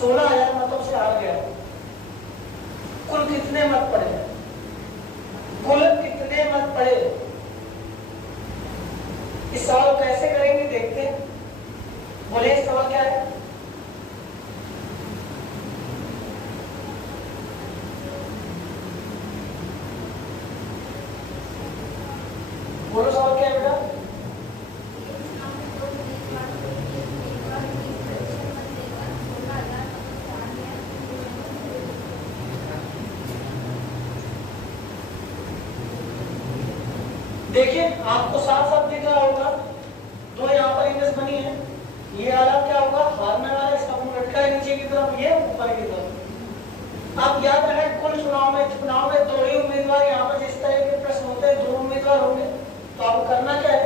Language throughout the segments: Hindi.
16,000 मतों से हार गया। कुल कितने मत पड़े? कुल कितने मत पड़े? इस सवाल को कैसे करेंगे देखते हैं। बोले इस सवाल क्या है? बोलो सवाल क्या है बेटा? देखिए आपको साफ साफ दिख रहा होगा, दो यहाँ पर इमेज बनी है। ये वाला क्या होगा? हारने वाला, इसका मुंह लटका है नीचे की तरफ, ये ऊपर की तरफ। अब याद रखें कुल चुनाव में दो ही उम्मीदवार, यहाँ पर जिस तरह के प्रश्न होते हैं दो उम्मीदवार होंगे। तो आपको करना क्या है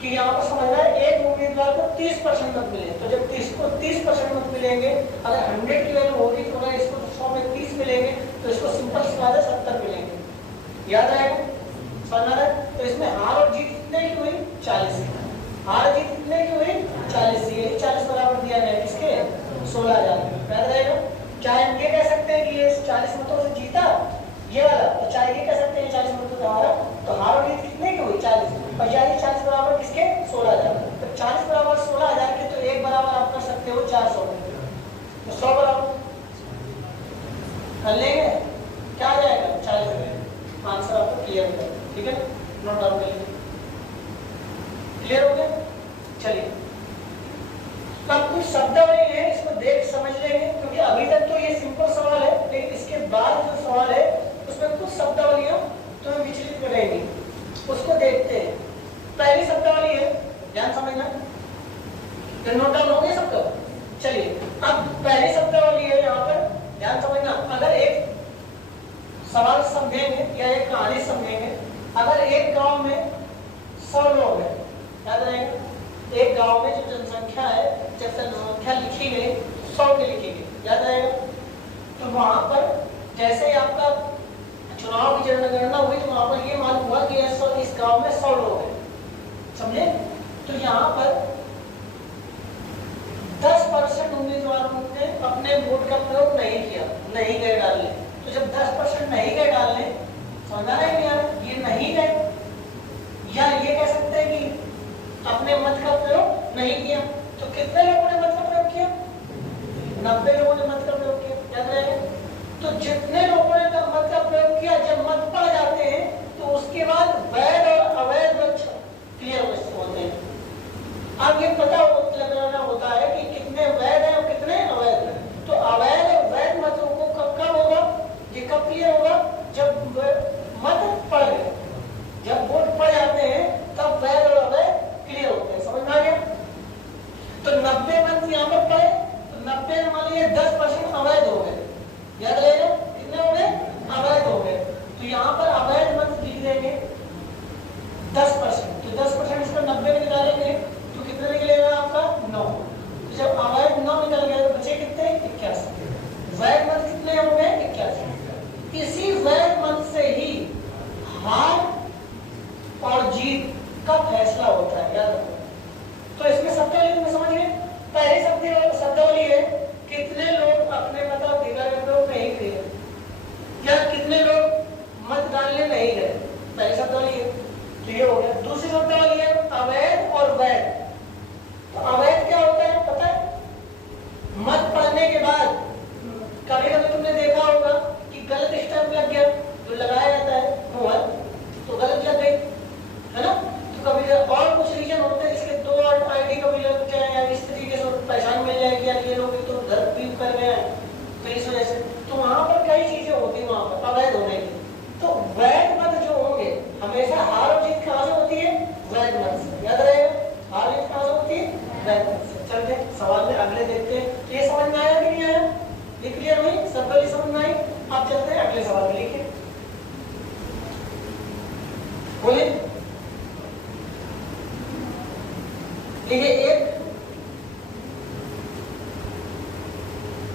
कि यहाँ पर समझना है एक उम्मीदवार को 30% मत मिले। तो जब 30% मत मिलेंगे, अगर 100 की वैल्यू होगी तो अगर इसको 100 में 30 मिलेंगे तो इसको सिंपल सी बात है 70 मिलेंगे। याद आएगा? समझना है? तो इसमें हार और जीत कितने की हुई? 40। हार जीत कितने की हुई? 40। ये 40 बराबर दिया गया किसके? 16,000। याद रहेगा? चाहे हम ये कह सकते हैं कि ये 40 मतों से जीता ये वाला, तो चाहे ये कह सकते हैं 40 मतों से हारा। तो हार और जीत कितने की हुई? 40। और 40 बराबर किसके? 16,000। तो 40 बराबर 16,000 के तो एक बराबर आप कर सकते हो 400। तो 100 बराबर कर लेंगे, क्या आ जाएगा? 40। आंसर आपको क्लियर हो जाएगा। ठीक है, नोट डाउन कर लीजिए। क्लियर हो गया? चलिए अब कुछ शब्दावली है, इसको देख समझ लेंगे, क्योंकि अभी तक तो ये सिंपल सवाल है, लेकिन इसके बाद जो सवाल है उसमें कुछ शब्दावलियां तो विचलित करेंगी, उसको देखते हैं। पहली शब्दावली है, ध्यान समझना, नोट डाउन हो गया सबका? चलिए अब पहली शब्दावली है, यहाँ पर ध्यान समझना। अगर एक सवाल समझेंगे या एक कहानी समझेंगे, अगर एक गांव में 100 लोग हैं, याद रहेगा? एक गांव में जो जनसंख्या है, जब जनसंख्या लिखी गई 100 की लिखी गई, याद रहेगा? तो वहां पर जैसे ही आपका चुनाव की जनगणना हुई तो वहां पर ये मालूम हुआ कि इस गांव में 100 लोग हैं, समझे? तो यहाँ पर 10% उम्मीदवारों ने अपने वोट का प्रयोग नहीं किया, नहीं गए डालने। तो जब 10% नहीं गए डालने, समझा रहे हैं यार? ये नहीं गए, या ये कह सकते हैं कि अपने मत का प्रयोग नहीं किया। तो कितने लोगों ने मत का प्रयोग किया? 90 लोगों ने मत का प्रयोग किया, याद रहेगा? तो जितने लोगों ने मत का प्रयोग किया, जब मत पड़ जाते हैं तो उसके बाद वैध और अवैध मत क्लियर होते हैं। अब ये पता लगाना होता है कि कितने वैध हैं और कितने अवैध हैं। तो अवैध और वैध मतों को कब होगा? ये कब क्लियर होगा? जब मत पड़ गए, जब वोट पड़ जाते हैं तब वैध और अवैध क्लियर होते हैं। समझ में आ गया? तो 90 मत यहाँ पर पड़े, तो 90 मान लीजिए 10% अवैध हो गए, याद रहेगा? कितने हो गए? अवैध हो गए। तो यहाँ पर अवैध मत लिख देंगे 10%। तो 10% इसको 90 में निकालेंगे तो कितने निकलेगा आपका? 9। तो जब अवैध 9 निकल गए तो बचे कितने? 81। वैध मत कितने हो गए? 81। इसी वैध मत से ही हार और जीत का फैसला होता है, याद रखो। तो इसमें शब्दावली में समझिए, पहली शब्दावली है कितने लोग अपने मताधिकार का प्रयोग नहीं किए, या कितने लोग मत डालने नहीं गए। पहली शब्दावली है, तो ये हो गया। दूसरी शब्दावली है अवैध और वैध। तो अवैध क्या होता है पता है? मत पड़ने के बाद कभी कभी तुमने देखा होगा कि गलत स्टैंप लग गया, जो लगाया जाता है मोहर, तो गलत लग गई, है ना? तो कभी और कुछ रीजन होते हैं, इसके 2 आईडी कभी लग जाए या इस तरीके से पहचान मिल जाएगी, यार ये लोग तो गलत भी कर रहे हैं, तो इस वजह से। तो वहां पर कई चीजें होती है वहां पर अवैध होने की। तो वैध मत जो होंगे हमेशा हार और जीत कहां से होती है? वैध मत से, याद रहेगा? हार जीत कहां से होती है? वैध मत से। चलते सवाल में अगले देखते हैं। ये समझ में आया कि नहीं आया? ये क्लियर हुई? सबको समझ में आई? आप चलते हैं अगले सवाल में, लिखिए, बोलिए। देखिए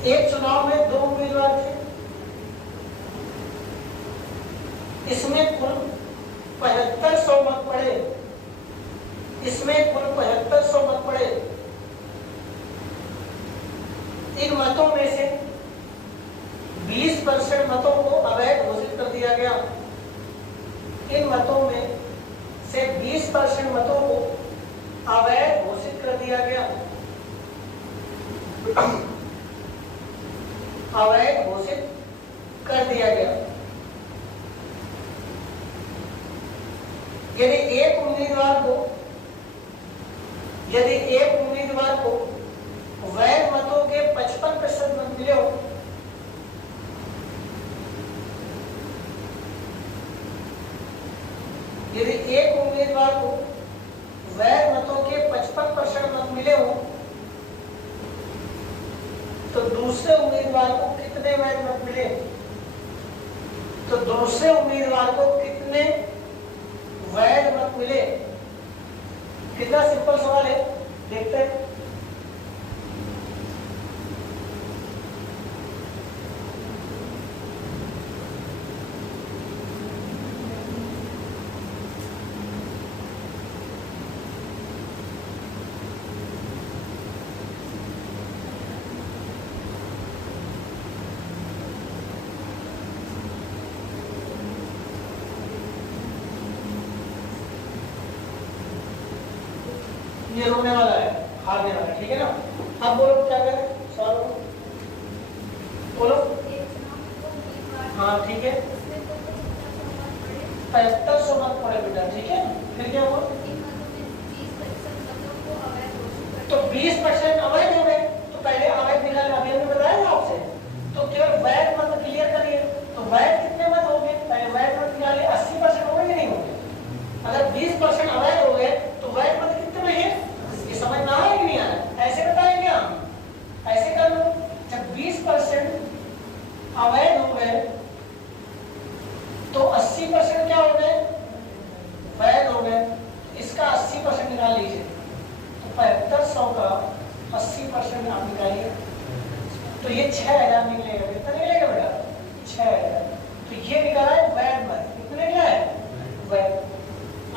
एक चुनाव में 2 उम्मीदवार थे, इसमें कुल 7500 मत पड़े, इसमें कुल 7500 मत पड़े। इन मतों में से 20% मतों को अवैध घोषित कर दिया गया। इन मतों में से 20% मतों को अवैध घोषित कर दिया गया। अवैध घोषित कर दिया गया। यदि एक उम्मीदवार को वैध मतों के 55% मत मिले हो, यदि एक उम्मीदवार को वैध मतों के 55% मत मिले हो, तो दूसरे उम्मीदवार को कितने वैध मत मिले? तो दूसरे उम्मीदवार को कितने वैध मत मिले? कितना सिंपल सवाल है, देखते हैं। ये रोने वाला है, हारने वाला है, ठीक है ना। अब बोलो क्या करें, सवाल बोलो। हाँ ठीक है, 7500 मत पड़े बेटा, ठीक है। फिर क्या हुआ? तो 20% अवैध हो गए, तो पहले अवैध निकाले, अभी हमने बताया ना आपसे। तो केवल वैध मत क्लियर करिए। तो वैध कितने मत हो गए? पहले वैध मत निकाले, 80% हो गए या नहीं हो गए? अगर 20% अवैध हो गए तो वैध मत कितने में है? ये समझ में आ रहा है कि नहीं आ रहा है? ऐसे बताएंगे हम, ऐसे कर लो। जब 20% अवैध हो गए तो 80% क्या हो गए? वैध हो गए। इसका 80% निकाल लीजिए। तो 7500 का 80% आप निकालिए, तो ये 6000 निकलेगा। कितना निकलेगा बेटा? 6000। तो ये निकाला है वैध मत। कितने निकला है? वैध।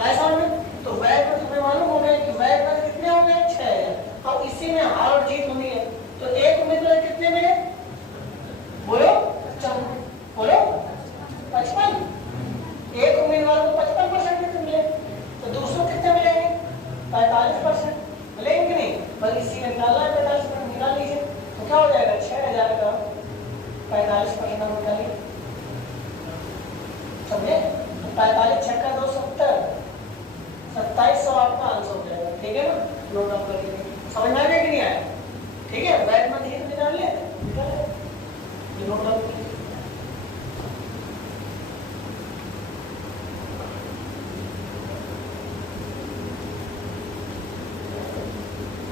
ऐसा में तो वैध मत हमें मालूम हो गया कि वैध मत कितने हो गए? 6000। अब इसी में हार और जीत होनी है। तो एक उम्मीदवार कितने मिले? बोलो, बोलो 55। एक उम्मीदवार को 55% कितने मिले, तो दूसरों कितने मिलेंगे? 45% मिलेंगे कि नहीं? बस इसी में निकालना है, 45% निकाल लीजिए। तो क्या हो जाएगा? 6000 का 45% हम निकालिए, समझे? 45 छक्का 2 70, 2700 आपका आंसर हो जाएगा, ठीक है ना। नोट डाउन कर लीजिए। समझ में आ गया कि नहीं आया? ठीक है, वैध मत ही निकाल ले, नोट डाउन कर लीजिए।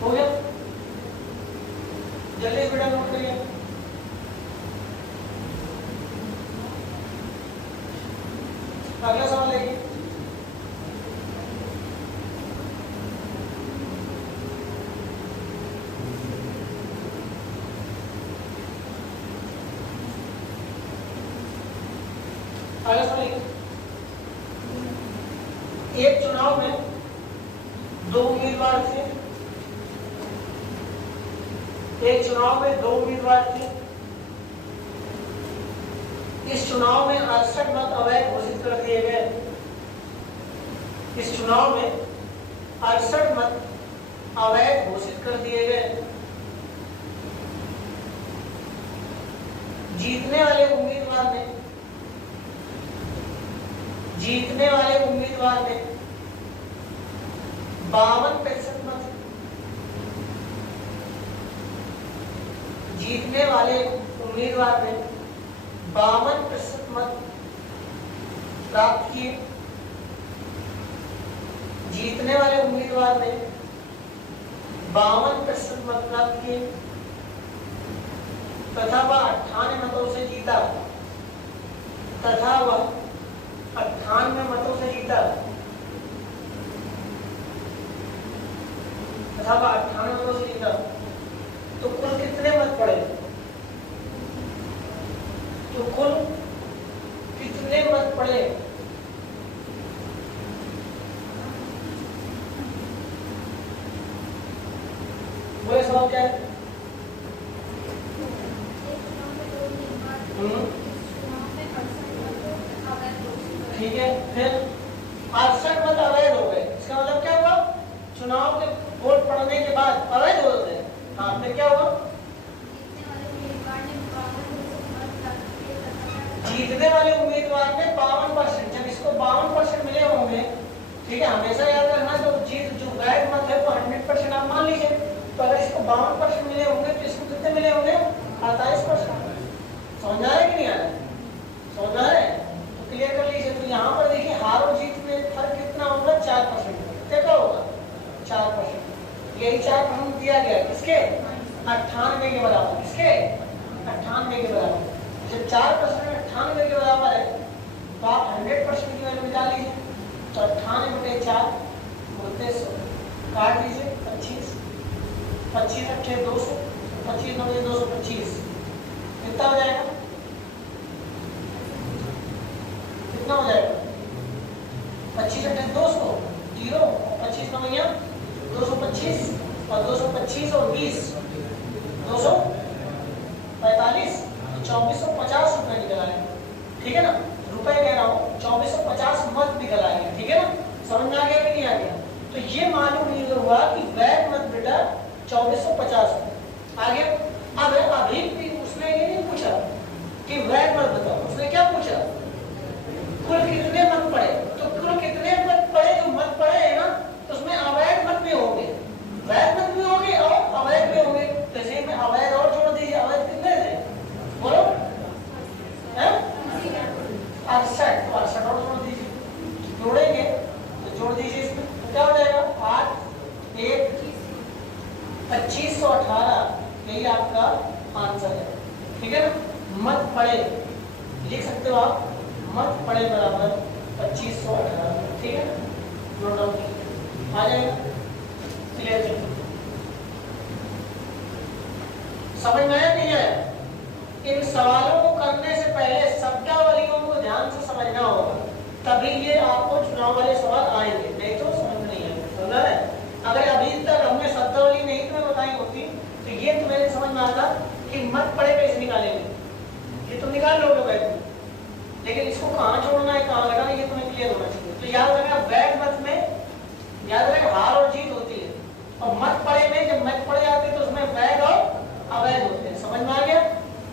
हो गया? जल्दी बेटा नोट करिए। अगला सवाल देखिए। अगला सवाल देखिए। एक चुनाव में 2 उम्मीदवार थे। एक चुनाव में 2 उम्मीदवार थे। इस चुनाव में 68 मत अवैध घोषित कर दिए गए। इस चुनाव में 68 मत अवैध घोषित कर दिए गए। जीतने वाले उम्मीदवार ने 52% मत, जीतने वाले उम्मीदवार ने 52% मत प्राप्त किए। जीतने वाले उम्मीदवार ने 52% मत प्राप्त किए तथा वह 98 मतों से जीता। तथा वह 98 मतों से जीता। तथा वह 98 मतों से जीता। तो कुल कितने मत पड़े? तो कुल कितने मत पड़े? वो सवाल क्या है? ठीक है, फिर 68 मत अवैध हो गए, इसका मतलब क्या हुआ? चुनाव के वोट पड़ने के बाद अवैध हो गए। हाँ, फिर क्या हुआ? जीतने वाले उम्मीदवार ने 52%, जब इसको 52% मिले होंगे, ठीक है, हमेशा याद रखना, तो जीत जो वैध मत है वो 100% आप मान लीजिए। तो अगर इसको 52% मिले होंगे तो इसको कितने मिले होंगे? 48%। समझ आ रहा है कि नहीं आ रहा है? समझ आ रहा है? तो क्लियर कर लीजिए। तो यहाँ पर देखिए हार और जीत में फर्क कितना होगा? 4%। कितना होगा? 4%। यही 4% दिया गया किसके? 98 के बराबर। किसके? 98 के बराबर। जब 4% 98 के बराबर है तो आप 100% की वैल्यू निकाल लीजिए। तो 98/4 बोलते 100, काट लीजिए 25, 25 अट्ठे 200, 25 9 225, कितना हो जाएगा? कितना हो जाएगा? 25 अट्ठे 200, 0, 25 9 225, और 225 और 20 245, 2450 रुपए निकल आएंगे। ठीक है ना? रुपए कह रहा हूँ, 2450 मत निकल आएंगे। ठीक है ना? समझ में आ गया कि नहीं आ गया? तो ये मालूम नहीं हुआ कि वैध मत बेटा 2450 आ गया। अब अभी भी उसने ये नहीं पूछा कि वैध मत बताओ, उसने क्या पूछा? कुल कितने मत पड़े? तो कुल कितने मत पड़े? जो मत पड़े है ना, तो उसमें अवैध मत भी होंगे, वैध मत भी होंगे और अवैध भी होंगे। तो इसी में अवैध और जोड़ दीजिए। अवैध कितने थे? बोलो। 68, तो 68 और जोड़ दीजिए। जोड़ेंगे तो जोड़ दीजिए इसमें, तो क्या हो जाएगा? 8 1 2518, यही आपका आंसर है। ठीक है ना? मत पड़े लिख सकते हो आप, मत पड़े बराबर 2518। ठीक है, नोट डाउन आ जाएगा। क्लियर है? समझ में आया नहीं है? इन सवालों को करने से पहले शब्दावलियों को ध्यान से समझना होगा, तभी ये आपको चुनाव वाले सवाल आएंगे, नहीं तो समझ में नहीं आएंगे। समझ रहे? अगर अभी तक हमने शब्दावली नहीं तुम्हें बताई होती तो ये तुम्हें समझ में आता कि मत पड़े कैसे निकालेंगे, ये तुम निकाल लोगे वैध, लेकिन इसको कहाँ जोड़ना है, कहाँ लगाना, ये तुम्हें क्लियर होना चाहिए। तो याद रखना, वैध मत में याद रखना हार और जीत होती है, और मत पड़े में जब मत पड़े आते हैं तो उसमें वैध और अवैध होते हैं। समझ में आ गया?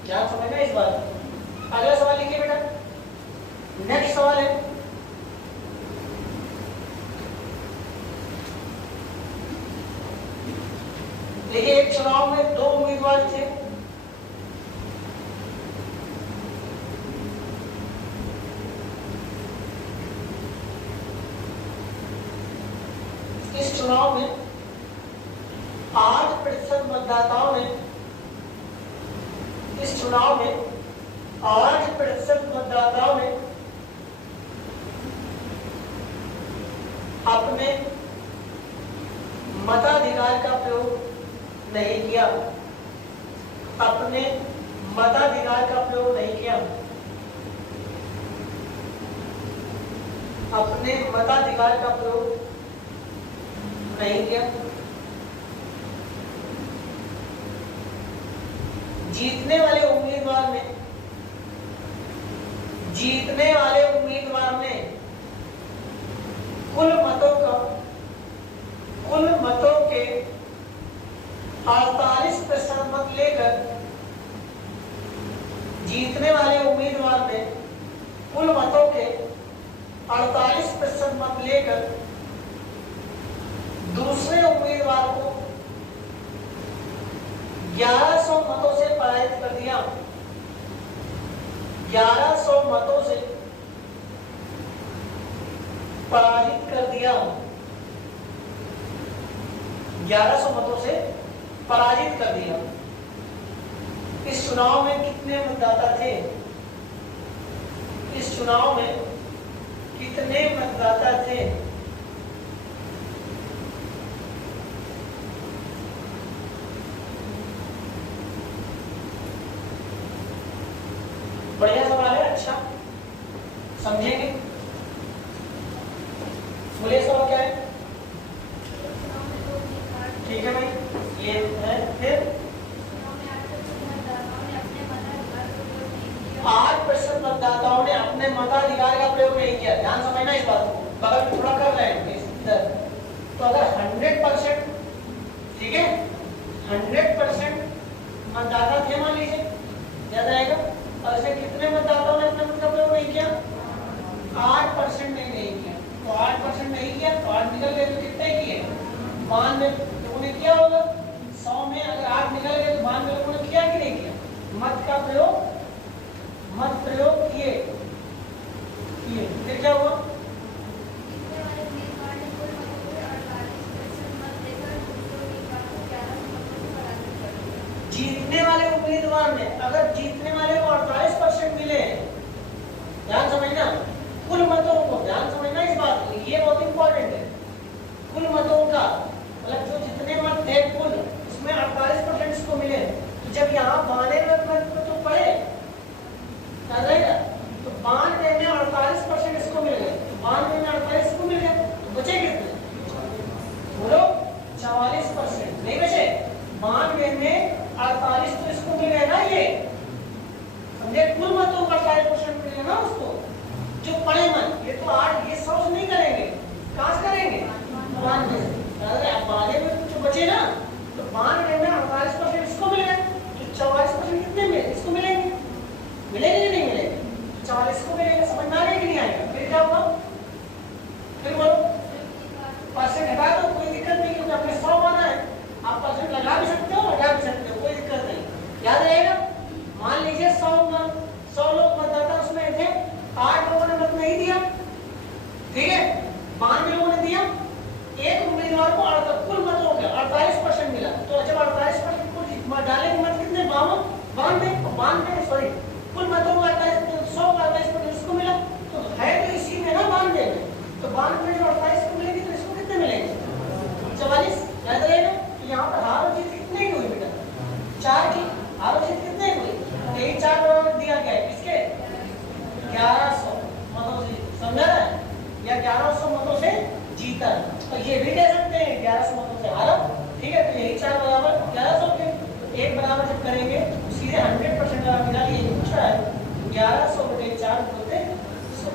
क्या समझना इस बात? अगला सवाल लिखिए बेटा। नेक्स्ट सवाल है, देखिए एक चुनाव में 2 उम्मीदवार थे। इस चुनाव में 8% मतदाताओं ने, इस चुनाव में 8% मतदाताओं ने अपने मताधिकार का प्रयोग नहीं किया, अपने मताधिकार का प्रयोग नहीं किया, अपने मताधिकार का प्रयोग नहीं किया। जीतने वाले उम्मीदवार ने, जीतने वाले उम्मीदवार ने कुल मतों के 48% मत लेकर, जीतने वाले उम्मीदवार ने कुल मतों के 48% मत लेकर दूसरे उम्मीदवार को 1100 मतों से पराजित कर दिया। 1100 मतों से पराजित कर दिया। 1100 मतों से पराजित कर दिया। इस चुनाव में कितने मतदाता थे? इस चुनाव में कितने मतदाता थे? बढ़िया सवाल है, अच्छा समझेंगे। बोलिए सवाल क्या है? ठीक है भाई, ये है। फिर मतदाताओं ने अपने मताधिकार का प्रयोग नहीं किया। ध्यान समझना इस बात को, बगल में थोड़ा कर रहे हैं इधर। तो अगर 100%, ठीक है, 100% मतदाता थे मान लीजिए, याद आएगा, और इसमें कितने मतदाताओं ने अपने मत का प्रयोग नहीं किया? 8% ने नहीं किया। तो 8% नहीं किया तो 8 निकल गए, तो कितने किए? 92 लोगों ने किया होगा। 100 में अगर 8 निकल गए तो 92 लोगों ने किया कि नहीं किया? मत का प्रयोग, मत प्रयोग किए। फिर क्या हुआ? जीतने वाले उम्मीदवार ने, अगर जीतने वाले को 48% मिले, ध्यान समझना, कुल मतों को, ध्यान समझना इस बात को, ये बहुत इंपॉर्टेंट है। कुल मतों का मतलब जो जितने मत थे कुल, उसमें 48% इसको मिले। तो जब यहाँ 92 मत तो पड़े, याद रहेगा, तो 92 में 48% इसको मिल गए, तो 92 में 48 इसको मिल गए, तो बचे कितने? बोलो 44%। नहीं बचे? 92 में 48 तो इसको मिल गए ना, ये समझे, कुल मतों का 48% मिल गया ना उसको, जो पड़े मत। ये तो 8, ये 100 नहीं करेंगे, कहां से करेंगे? 92 से। अब 92 में जो बचे ना, तो 92 में 48% इसको मिल गए, तो 44% कितने मिले? इसको मिलेंगे, मिलेंगे कि नहीं मिलेंगे? 44 को मिलेंगे। समझ में आ रहा है कि नहीं आएगा? फिर क्या होगा? फिर बोलो, परसेंट हटा दो, कोई दिक्कत नहीं, क्योंकि आपने 100 माना है। आप परसेंट लगा भी सकते हो, हटा भी सकते हो, कोई दिक्कत नहीं। याद रहेगा, मान लीजिए 100 लोग मतदाता उसमें थे, 8 लोगों ने मत नहीं दिया, ठीक है, 92 लोगों ने दिया, एक उम्मीदवार को कुल मतों का 48% मिला। तो जब 48% को डालेंगे मत कितने? 92, सॉरी, कुल मतों का 100 इसको मिला, तो है तो इसी में ना 92 में, तो 92 में जब 48 को मिलेगी तो इसको कितने मिलेंगे? 44। याद रहेगा। तो यहाँ पर हार और जीत कितने की हुई बेटा? 4 की। हार और जीत कितने की हुई? तो यही 4 बराबर दिया गया है किसके? 1100 मतों से, समझा है, या 1100 मतों से जीता। तो ये भी कह सकते हैं 1100 मतों से हारा, ठीक है। तो यही 4 बराबर 1100 के, एक बराबर जब करेंगे सीधे 100% का मिला, ये पूछा है 1100 बटे 4 होते 100।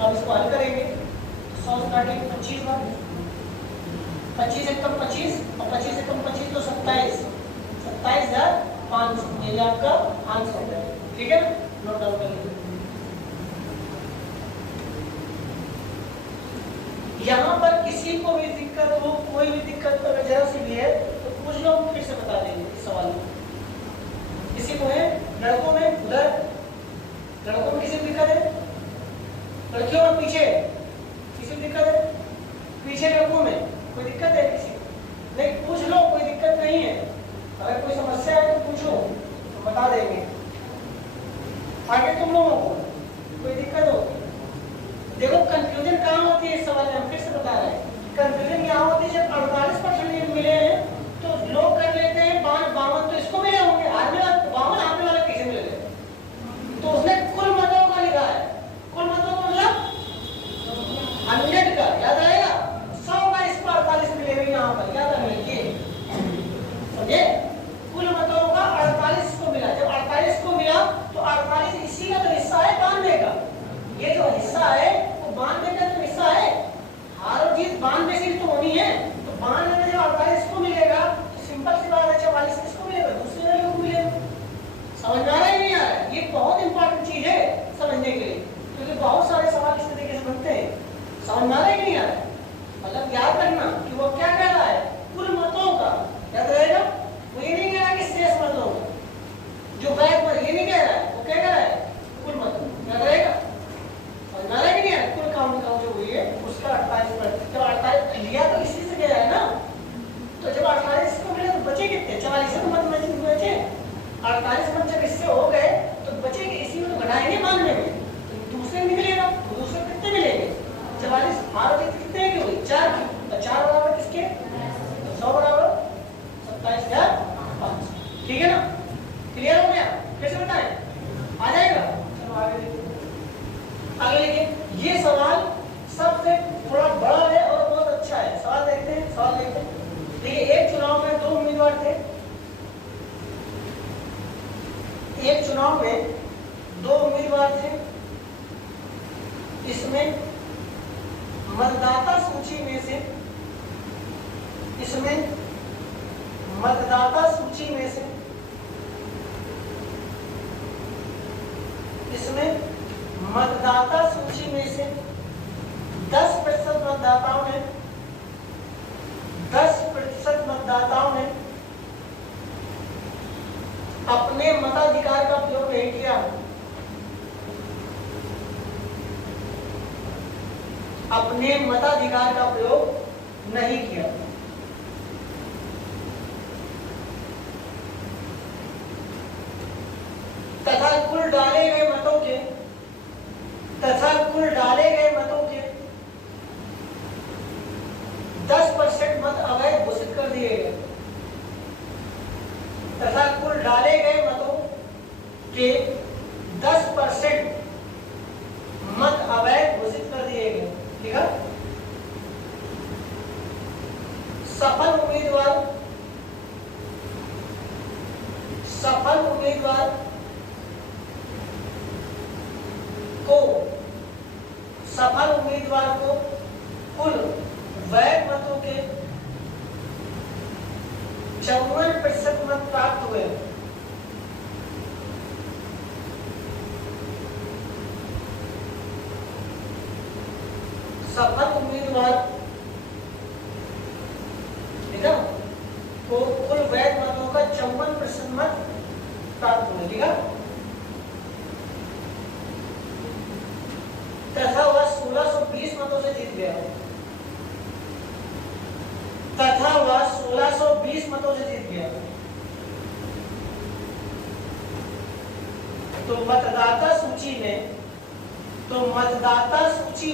अब इसको हल करेंगे, 100 स्टार्टिंग 25 बार, 25 से कम 25 और 25 से कम 25 तो 27,500, ये आपका आंसर है, ठीक है। नोट डाउन कर लीजिए। यहाँ पर किसी को भी दिक्कत हो, कोई भी दिक्कत अगर जरा सी भी है तो पूछ लो, हम फिर से बता देंगे इस सवाल में। किसी को है? लड़कों में उधर, लड़कों में किसी को दिक्कत है? लड़कियों में पीछे किसी को दिक्कत है? पीछे लड़कों में कोई दिक्कत है किसी को? नहीं, पूछ लो, कोई दिक्कत नहीं है। अगर कोई समस्या है तो पूछो, तो बता देंगे। आगे तुम लोगों को कोई दिक्कत होगी? देखो कंफ्यूजन कहाँ होती है इस सवाल में, हम फिर से बता रहे हैं। कंफ्यूजन यहाँ होती है जब 48% मिले हैं तो लोग कर लेते हैं 52, तो इसको मिले होंगे, हारने वाला 52, हारने वाला कैसे मिल गए? तो उसने कुल मतों का लिखा है, कुल मतों का मतलब 100 का, याद आएगा, 100 का इसको 48 मिलेगा यहाँ पर, याद रखिए, समझे। कुल मतों का 48 को मिला, जब 48 को मिला तो 48 इसी का तो हिस्सा है 92 का, ये जो हिस्सा है वो 92 का तो हिस्सा है। हार और जीत 92 से तो होनी है, तो 92 में जब 48 को मिलेगा तो सिंपल सी बात है 44 किसको मिलेगा? दूसरे वाले को मिलेगा। समझ में आ रहा है नहीं आ रहा है? ये बहुत इंपॉर्टेंट चीज है समझने के लिए, क्योंकि बहुत सारे सवाल इस तरीके से बनते हैं। समझ में आ रहा है नहीं आ रहा है? मतलब याद रखना कि वो क्या कह रहा है, कुल मतों का, याद रहेगा। वो ये नहीं कह रहा कि शेष मतों का, जो वैध मत, ये नहीं कह रहा है, वो क्या कह रहा है? कुल मतों, याद रहेगा। कुल काउंट जो हुई है उसका 48%, जब 48 लिया तो इसी से गया है ना, तो जब 48 को मिले तो बचे कितने? 44 मत बचे, 48 मत जब इससे हो गए तो बचे इसी में, तो घटाएंगे 92 में, तो दूसरे निकलेगा, तो दूसरे कितने मिलेंगे? 44। हार और जीत कितने की हुई? 4 की, तो 4 बराबर किसके? 100 बराबर 27,500, ठीक है ना। क्लियर हो गया? कैसे बताएं? आ जाएगा। चलो आगे देखिए, आगे देखिए, ये सवाल सबसे थोड़ा बड़ा है और बहुत अच्छा है। सवाल देखते हैं, सवाल देखते हैं। देखिए, एक चुनाव में 2 उम्मीदवार थे, एक चुनाव में दो उम्मीदवार थे, इसमें मतदाता सूची में से इसमें मतदाता सूची में से 10% मतदाताओं ने अपने मताधिकार का प्रयोग नहीं किया। अपने मताधिकार का प्रयोग नहीं किया। तथा कुल डाले गए मतों के 10% मत अवैध घोषित कर दिए गए। तथा कुल डाले गए मतों के 10% मत अवैध घोषित कर दिए गए। ठीक है। सफल उम्मीदवार को कुल वैध मतों के 54% मत प्राप्त हुए। सफल उम्मीदवार को कुल वैध मतों का 54% मत प्राप्त हुए। ठीक है। तथा वह 1620 मतों से जीत गया। तो मतदाता सूची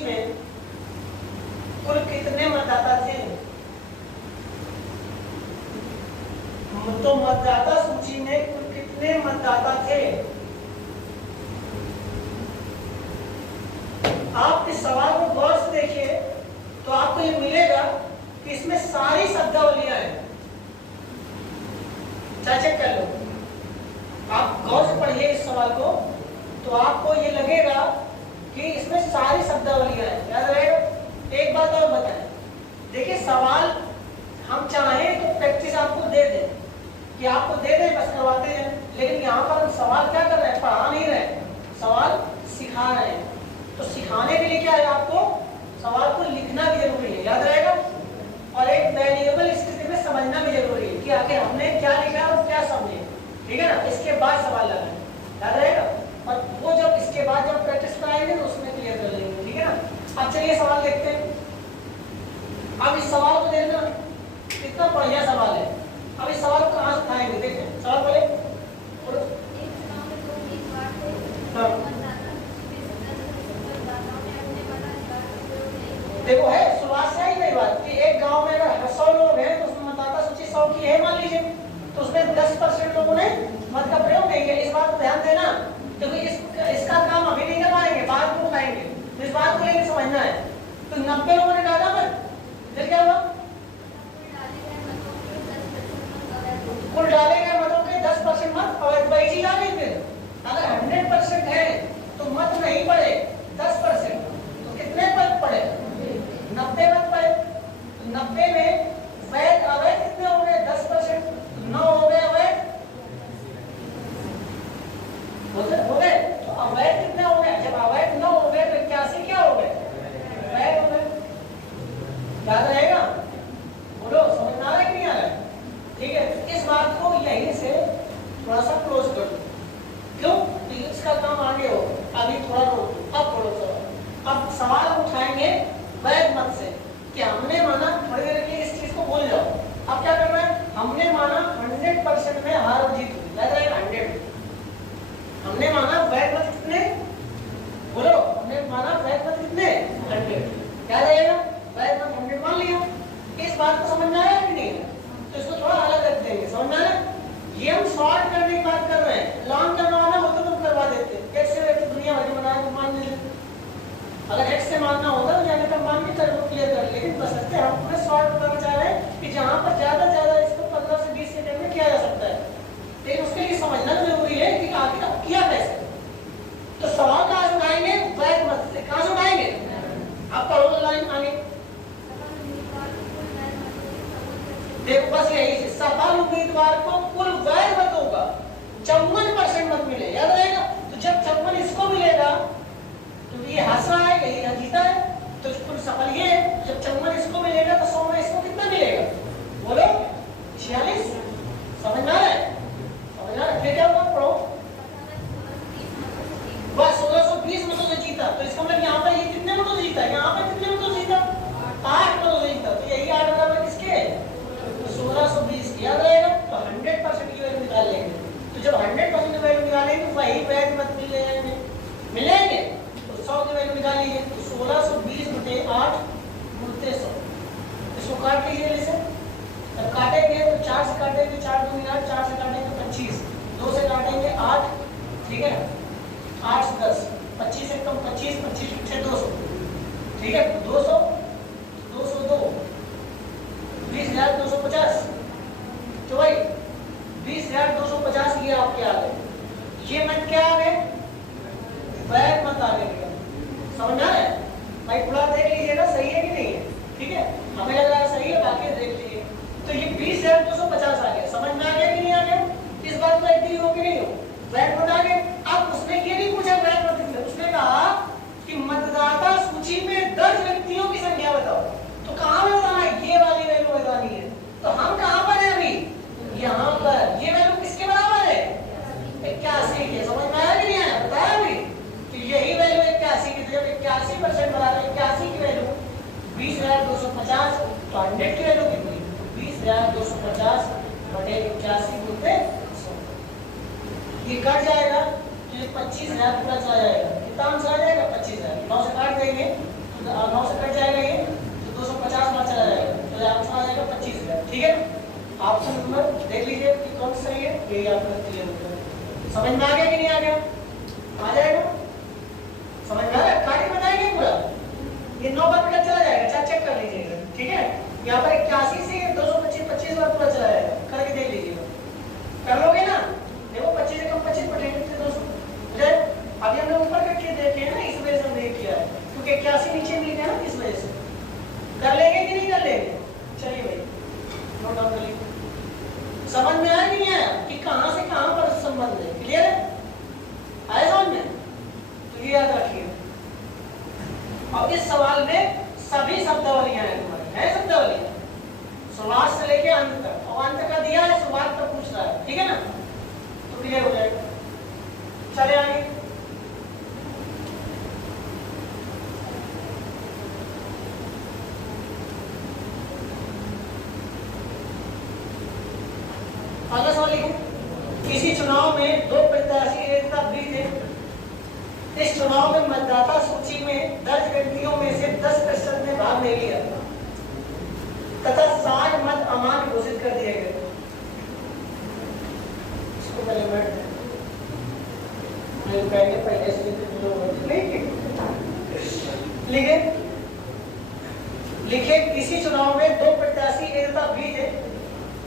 में कुल कितने मतदाता थे? तो मतदाता सूची में कुल कितने मतदाता थे? आप इस सवाल को गौर से देखिए तो आपको ये मिलेगा कि इसमें सारी शब्दावलियां हैं। चेक कर लो, आप गौर से पढ़िए इस सवाल को तो आपको ये लगेगा कि इसमें सारी शब्दावलियां हैं। याद रहेगा। एक बात और बताएं, देखिए सवाल हम चाहें तो प्रैक्टिस आपको दे दें कि आपको दे दें, बस करवाते हैं, लेकिन यहाँ पर हम सवाल क्या कर रहे हैं? पढ़ा नहीं रहे, सवाल सिखा रहे हैं। तो सिखाने के लिए क्या है? आपको सवाल को लिखना भी जरूरी है। याद रहेगा। और एक वैल्यूएबल स्थिति में समझना भी जरूरी है कि आखिर हमने क्या लिखा और क्या समझे। ठीक है ना। इसके बाद सवाल लगाएं। याद रहेगा। और वो जब इसके बाद जब प्रैक्टिस कराएंगे तो उसमें क्लियर कर लेंगे। ठीक है ना। अब चलिए सवाल देखते हैं। अब इस सवाल को देखना कितना बढ़िया सवाल है। अब इस सवाल को कहाँ से उठाएंगे? देखें सवाल बोले। देखो है शुरुआत से आई गई बात कि एक गांव में अगर 100 लोग हैं तो उसमें मतदाता सूची 100 की है मान लीजिए, तो उसमें 10% लोगों ने मत का प्रयोग नहीं किया। इस बात को ध्यान देना क्योंकि इसका काम अभी नहीं कर पाएंगे, बाद में उठाएंगे। इस बात को लेकर समझना है। तो 90 लोगों ने डाला मत, फिर क्या हुआ? कुल डाले गए मतों के 10% मत अवैध। वही चीज आ गई। फिर अगर 100% है तो मत नहीं पड़े 10%, तो कितने मत पड़े? 90 मत पड़े। 90 में वैध अवैध कितने हो गए? 10%। 9 हो गए अवैध। हो गए। तो अवैध कितने हो गए? जब अवैध 9 हो गए तो 81 क्या हो गए? वैध हो गए। याद रहेगा। बोलो समझ में आ रहा है कि नहीं आ रहा है? ठीक है। इस बात को यहीं से थोड़ा सा क्लोज कर दो। क्यों? इसका काम आगे हो। अभी थोड़ा रोक दो। अब बोलो सवाल। अब सवाल उठाएंगे वैध मत से कि हमने माना, थोड़ी देर के लिए इस चीज को भूल जाओ। अब क्या करना है? हमने माना 100% में हार और जीत हुई। याद रहेगा 100। हमने माना वैध मत कितने? बोलो हमने माना वैध मत कितने? 100। याद रहेगा। वैध मत 100 मान लिया। इस बात को समझ में आया कि नहीं? तो इसको थोड़ा अलग रख देंगे। समझ में आया? ये हम सॉल्व करने की बात कर रहे हैं। लॉन्ग करवाना हो तो तुम करवा देते। कैसे दुनिया भर में बनाया मत मिले, याद रहेगा। तो जब 56 इसको मिलेगा तो ये हंस रहा है, यही जीता है, तो कुल सफल ये है। जब 56 इसको मिलेगा तो 100 में इसको कितना मिलेगा, बोलो 46। समझ में आ रहा है, समझ में आ रहा है। फिर क्या हुआ, पढ़ो। बस 1620 मतों से जीता, तो इसका मतलब यहाँ पर ये कितने मतों से जीता, यहाँ पर कितने मतों से जीता, 8 मतों से जीता। तो यही 8 बराबर किसके, तो 1620, याद रहेगा। तो 100% की वैल्यू निकाल लेंगे। तो जब 100% की वैल्यू निकालेंगे तो वही वैध मत मिलेंगे। तो 100 की वैल्यू निकाल लीजिए। तो 1620 बटे 8 गुणते 100, इसको काट लीजिए इसे। जब काटेंगे तो 4 से काटेंगे, 4 दूनी 8, 4 से काटेंगे 25, 2 से काटेंगे 8, ठीक है, 8 से 10, 25 से कम 25, 25 से 200, ठीक है, 200, 202, 20,250। तो भाई 20,250 ये आपके आ गए। ये मत क्या आ गए, वैध मत आ गए। समझ आ रहा है भाई, पूरा देख लीजिएगा सही है कि नहीं है, ठीक है। हमें लग रहा है सही है, बाकी देख लीजिए। तो ये 20,250 आ गया। समझ में आ गया कि नहीं आ गया, इस बात को एग्री हो कि नहीं हो, वैध मत आ गए। अब उसने ये नहीं पूछा वैध मत, उसने कहा कि मतदाता सूची में दर्ज व्यक्तियों की संख्या बताओ। तो कहां पे बताना है, ये वाली वैल्यू बतानी है। तो हम कहां पर है अभी, यहाँ पर। ये वैल्यू किसके बराबर है, 81 के। समझ में आया कि नहीं आया, बताया अभी। तो यही वैल्यू 81 की, जब 81% बराबर 81 की वैल्यू 20,250, तो 100 की वैल्यू कितनी, 20,250 बटे 81 गुणित 100। ये कट जाएगा तो ये 25,000 पूरा चला जाएगा। कितना आंसर आ जाएगा, 25,000। 9 से काट देंगे तो 9 से कट जाएगा ये, तो 250 बार चला जाएगा, तो आंसर आ जाएगा 25,000, ठीक है। ऑप्शन नंबर देख लीजिए कि कौन सही है, यही आपका क्लियर होगा। समझ में आ गया कि नहीं आ गया, आ जाएगा, समझ में आ रहा है। काटी बताएंगे पूरा, ये 9 बार पता चला जाएगा, चाहे चेक कर लीजिएगा, ठीक है। यहाँ पर 81 से 225 25 बार पूरा चला जाएगा, करके देख लीजिएगा। कर लोगे ना, देखो 25 से कम 25 बटेंगे 200 हो जाए। अभी हमने ऊपर करके देखे हैं ना, इस वजह से हमने किया है, क्योंकि 81 नीचे मिल गया ना, इस वजह से। कर लेंगे कि नहीं कर लेंगे, चलिए भाई नोट डाउन कर लीजिए। समझ में आया कि नहीं आया कि कहां से कहां पर संबंध है, क्लियर है, आया समझ में। तो ये याद रखिए। और इस सवाल में सभी शब्दावलियां हैं तुम्हारी, है शब्दावलियां, शुरुआत से लेके अंत तक। और अंत का दिया है, शुरुआत तक पूछ रहा है, ठीक है ना, तो क्लियर हो जाएगा। चले आगे। अगला सवाल लिखो। किसी चुनाव में 2 प्रत्याशी एक साथ भी थे। इस चुनाव में मतदाता सूची में दर्ज व्यक्तियों में से 10% ने भाग नहीं लिया तथा 60 मत अमान्य घोषित कर दिए गए। इसको पहले पहले से लिखे किसी चुनाव में 2 प्रत्याशी एक साथ भी थे।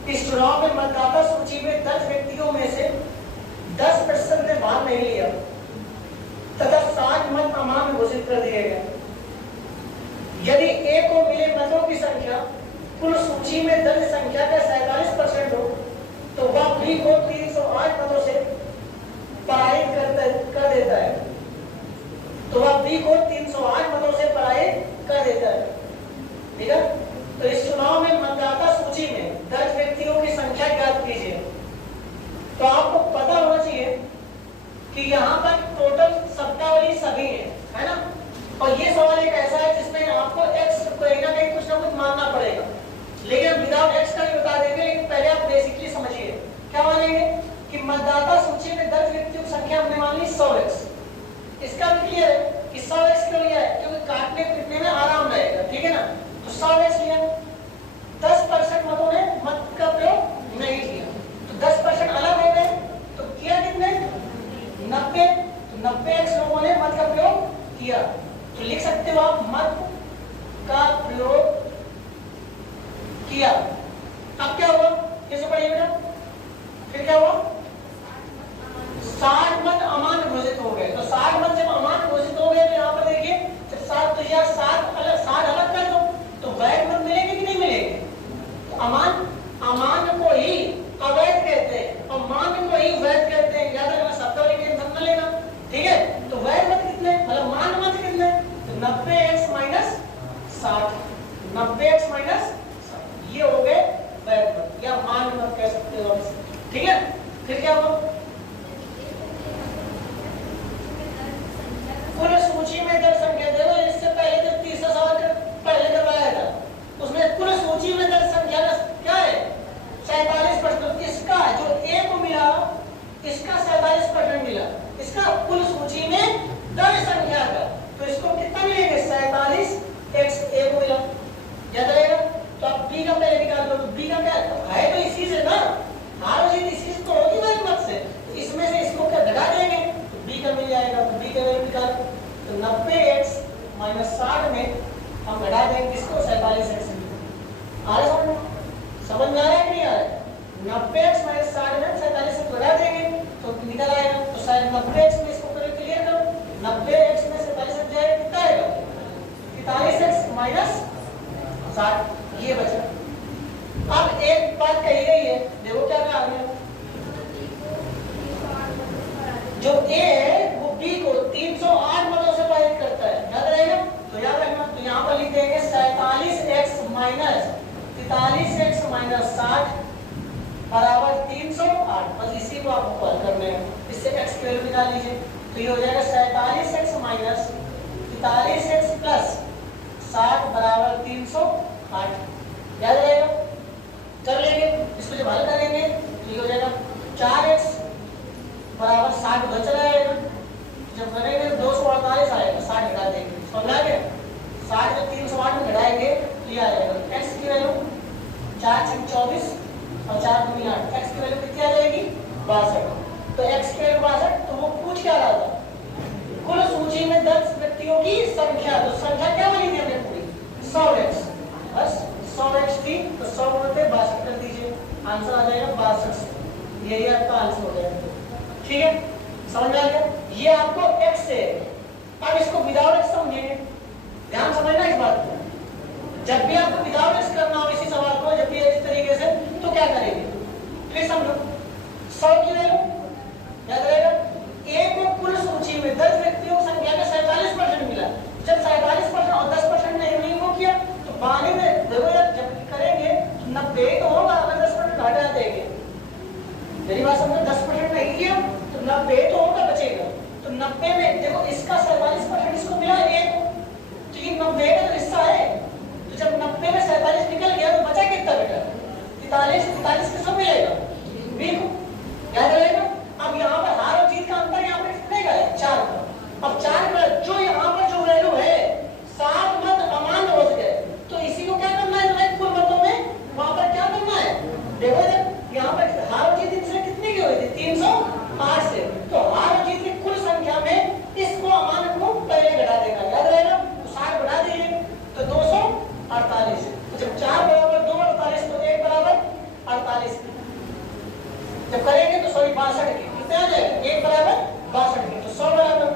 इस चुनाव में मतदाता सूची में दर्ज व्यक्तियों में से 10% ने भाग नहीं लिया तथा 60 मत अमान्य घोषित कर दिए गए। यदि ए को मिले मतों की संख्या कुल सूची में दर्ज संख्या का 47% हो तो वह बी को 308 मतों से पराजित कर देता है। तो वह बी को 308 मतों से पराजित कर देता है, ठीक है। तो इस चुनाव में मतदाता सूची में दर्ज व्यक्तियों की संख्या ज्ञात कीजिए। तो आपको पता होना चाहिए कि यहाँ पर टोटल शब्दावली सभी है ना। और ये सवाल एक ऐसा है जिसमें आपको x कहीं ना कहीं कुछ ना कुछ मानना पड़ेगा, लेकिन विदाउट x का भी बता देंगे। लेकिन पहले आप बेसिकली समझिए क्या मानेंगे कि मतदाता सूची में दर्ज व्यक्तियों की संख्या हमने मान ली 100x। इसका भी क्लियर है कि 100x क्यों लिया है, क्योंकि काटने पीटने में आराम रहेगा, ठीक है ना। तो 100x लिया, 10% मतों ने मत का प्रयोग नहीं किया, तो 10% अलग हो गए। तो किया कितने, 90। तो 90x लोगों ने मत का प्रयोग किया। तो लिख सकते हो आप मत का प्रयोग किया। अब क्या हुआ, कैसे पढ़िए बेटा, फिर क्या हुआ, 60 मत अमान्य घोषित हो गए। तो 60 मत जब अमान्य घोषित हो गए तो यहाँ पर देखिए जब 7 तो यह 60 अलग कर दो तो वैध मत मिलेंगे कि नहीं मिलेंगे। तो अमान्य को ही अवैध कहते हैं और मान्य को ही वैध कहते हैं। याद रखना, शब्दावली 90x माइनस 60 में हम घटा देंगे किसको 47x। आ रहा है समझ में आ रहा है कि नहीं आ रहा है? 90x माइनस 60 में 47 से घटा देंगे तो निकल आएगा। तो शायद 90x में इसको पहले क्लियर करो, 90x में 47 जाएगा कितना आएगा 43x माइनस 60 ये बचा। अब एक बात कही गई है, देखो क्या कहा हमने, जो a है वो b को 308 मदों से पारित करता है, याद रहेगा? तो याद रखना, तो यहाँ पर लिख देंगे 47x माइनस 43x माइनस 60 बराबर 308। बस इसी को आपको हल करना है, इससे x की वैल्यू निकाल लीजिए। तो ये हो जाएगा 47x माइनस 43x प्लस 60 बराबर 308, याद रहेगा? कर लेंगे इसको, जब हल करेंगे तो ये हो जाएगा 4x बराबर 60 उधर चला जाएगा, जब करेंगे 248 आएगा, 60 घटा देंगे, समझ आ गया? 60 जब 308 में घटाएंगे तो ये आ जाएगा x की वैल्यू 4 × 24 और 4 × 8, x की वैल्यू कितनी आ जाएगी 62। तो x की वैल्यू 62, तो वो पूछ क्या रहा था, कुल सूची में 10 व्यक्तियों की संख्या, तो संख्या क्या बनी थी हमने पूरी 100x, बस 100x थी तो 100 गुणित 62 कर दीजिए, आंसर आ जाएगा 62। यही आपका आंसर हो जाएगा। ठीक है, समझ में आ गया? ये आपको x से, अब इसको विदाउट x समझेंगे, ध्यान समझना इस बात को। जब भी आपको विदाउट x करना हो इसी सवाल को, जब भी इस तरीके से, तो क्या करेंगे फिर समझो। 100 की वैल्यू याद रहेगा, a को कुल सूची में 10 व्यक्तियों की संख्या का 47% मिला, जब 47% और 10% नहीं वो किया तो बाकी में देखो यार, जब करेंगे 90 तो होगा, अगर 10% घटा देंगे, मेरी बात समझो, 10% नहीं किया तो 90 तो होगा बचेगा। तो 90 में देखो इसका 47% इसको मिला a को, तो ये 90 का तो हिस्सा है, तो जब 90 में 47 निकल गया तो बचा कितना बेटा 43 किसको मिलेगा b को, याद रहेगा? अब यहाँ पर हार और जीत का अंतर यहाँ पर कितने का है 4 का। अब 4 का जो यहाँ पर जो वैल्यू है 7 मत अमान्य हो गए, तो इसी को क्या करना है कुल मतों में वहां पर क्या करना है, देखो यहाँ पर हार और जीत इनसे कितने की हुई थी 308 से, तो हार और जीत की कुल संख्या में इसको अमान्य को पहले घटा देगा, याद रहेगा? तो 60 बढ़ा दीजिए तो 248, तो जब 4 बराबर 2 48 तो 1 बराबर 48, जब करेंगे तो सॉरी 62 की कितने आ जाएगा 1 बराबर 62 की, तो 100 बराबर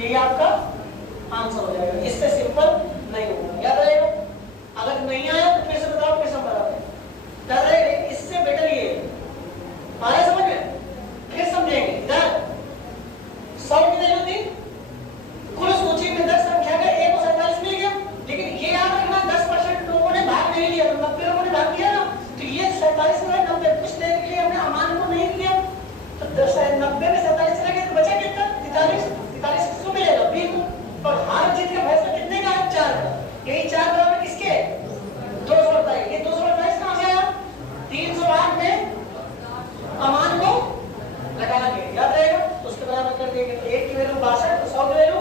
यही आपका आंसर हो जाएगा। इससे सिंपल नहीं होगा, याद रहेगा? अगर नहीं आया तो फिर से बताओ कैसे बराबर याद रहेगा, इससे बेटर ये आया समझ में, फिर समझेंगे। इधर 100 की वैल्यू थी, कुल सूची में 10 संख्या का a को 47 मिल गया, लेकिन ये याद रखना 10% लोगों ने भाग नहीं लिया, तो 90 लोगों ने भाग लिया ना, तो ये 47 में 90 कुछ देर के लिए हमने अमान को नहीं किया, तो 90 में 47 चला गया तो बचा कितना 43 किसको मिलेगा b को, और हार जीत का फैसला कितने का है 4 का, यही 4 बराबर किसके 248, ये 248 कहां से आया 308 में अमान को घटा के, याद रहेगा? तो उसके बराबर कर देंगे, तो 1 की वैल्यू 62 तो 100 की वैल्यू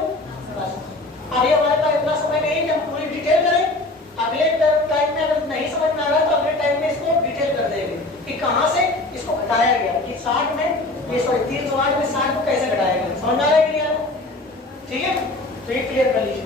62। अभी हमारे पास इतना समय नहीं कि हम पूरी डिटेल करें, अगले टाइम में अगर नहीं समझ में आ रहा तो अगले टाइम में इसको डिटेल कर देंगे कि कहां से इसको घटाया गया, कि 60 में ये सॉरी 308 में 60 को कैसे घटाया गया, समझ आ रहा है क्लियर? ठीक है, तो ये क्लियर कर लीजिए।